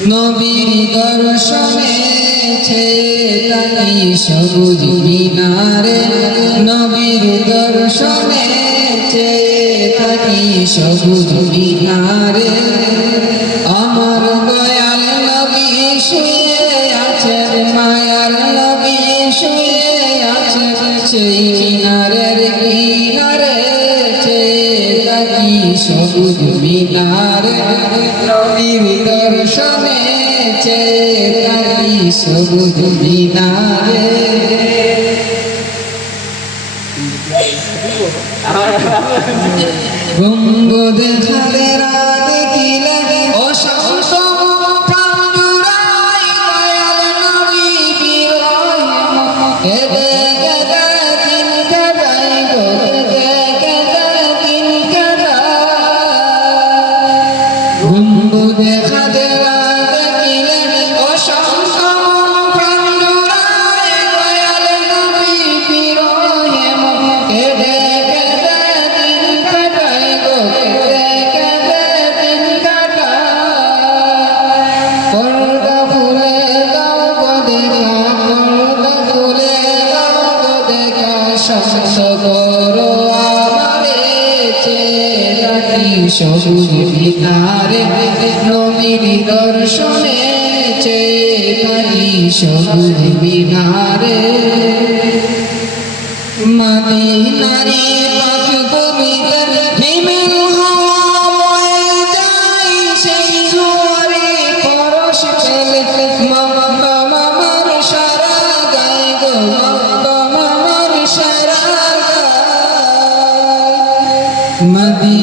নবীর দর্শনে তাকি সবুজ মিনারে? নবীর দর্শনে তাকি সবুজ মিনারে? আমার দয়াল নবী শুয়ে আছেন, মায়ার নবী শুয়ে আছেন সেই মিনারের তাকি সবুজ মিনারে নবীর দর্শনে চেতাই সবুজ মিনারে। গঙ্গ দেখালে রাত কিলে গম্বুদ খালে রাত সবুজ মিনারে নবীর দর্শনে চেনাকি সবুজ মিনারে মদিনারে পাক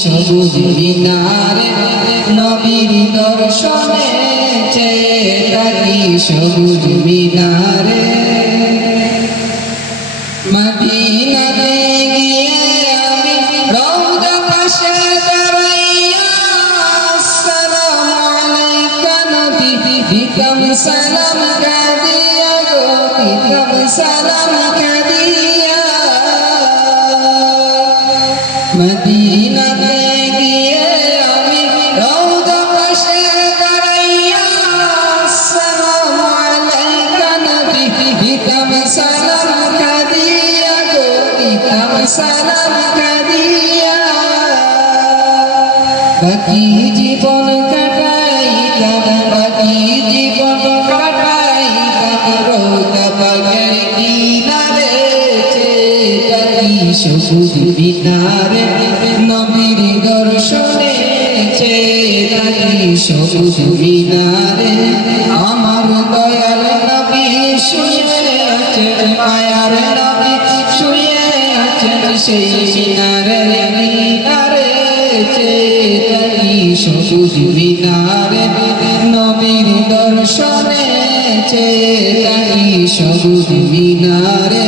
সবুজ মিনারে, নবীর দর্শনে সেটা কি সবুজ মিনারে। মদিনাতে গিয়ে আমি রওজা পাশে দাঁড়াইয়া, আসসালামু আলাইকা নবী বিকম সালাম কাদিয়া গো বিকম সালাম বাকি জীবন কাটাইতাম বাকি জীবন কাটাইতাম রোদা পাগের কিনারে বাকি সবুজ মিনারে? নবীর দর্শনে বাকি সবুজ মিনারে? আমার দয়াল নবী শুয়ে আছেন, সেই সবুজ মিনারে নবীর দর্শনে চেতাই সবুজ মিনারে